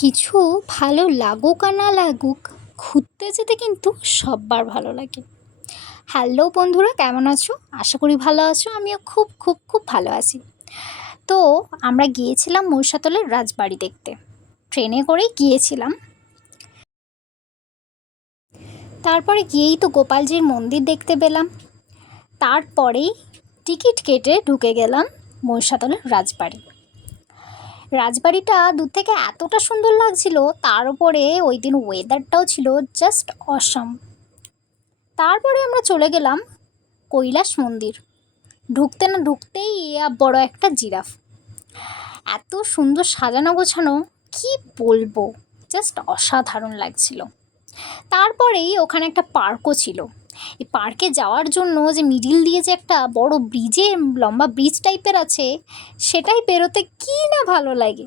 কিছু ভালো লাগুক আর না লাগুক, ঘুরতে যেতে কিন্তু সববার ভালো লাগে। হ্যালো বন্ধুরা, কেমন আছো? আশা করি ভালো আছো। আমিও খুব খুব খুব ভালো আছি। তো আমরা গিয়েছিলাম মহিষাদলের রাজবাড়ি দেখতে। ট্রেনে করেই গিয়েছিলাম। তারপরে গিয়েই তো গোপালজির মন্দির দেখতে পেলাম। তারপরেই টিকিট কেটে ঢুকে গেলাম মহিষাদলের রাজবাড়ি। রাজবাড়িটা দূর থেকে এতটা সুন্দর লাগছিল, তার উপরে ওই দিন ওয়েদারটাও ছিল জাস্ট অসাম। তারপরে আমরা চলে গেলাম কৈলাস মন্দির। ঢুকতে না ঢুকতেই বড় একটা জিরাফ, এত সুন্দর সাজানো গোছানো, কি বলবো, জাস্ট অসাধারণ লাগছিল। তারপরেই ওখানে একটা পার্কও ছিল। এই পার্কে যাওয়ার জন্য যে মিডিল দিয়ে যে একটা বড় ব্রিজে, লম্বা ব্রিজ টাইপের আছে, সেটাই পেরোতে কি না ভালো লাগে।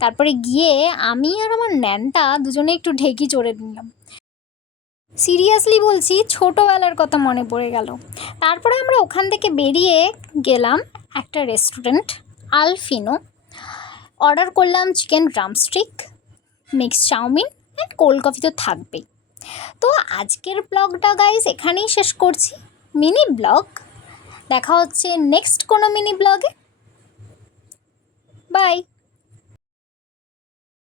তারপরে গিয়ে আমি আর আমার ন্যানটা দুজনে একটু ঢেকি চড়ে নিলাম। সিরিয়াসলি বলছি, ছোটোবেলার কথা মনে পড়ে গেল। তারপরে আমরা ওখান থেকে বেরিয়ে গেলাম একটা রেস্টুরেন্ট, আলফিনো। অর্ডার করলাম chicken drumstick, mix chow mein and cold coffee তো থাকবেই। তো আজকের ব্লগটা গাইজ এখানেই শেষ করছি, মিনি ব্লগ। দেখা হচ্ছে নেক্সট কোনো মিনি ব্লগে। বাই।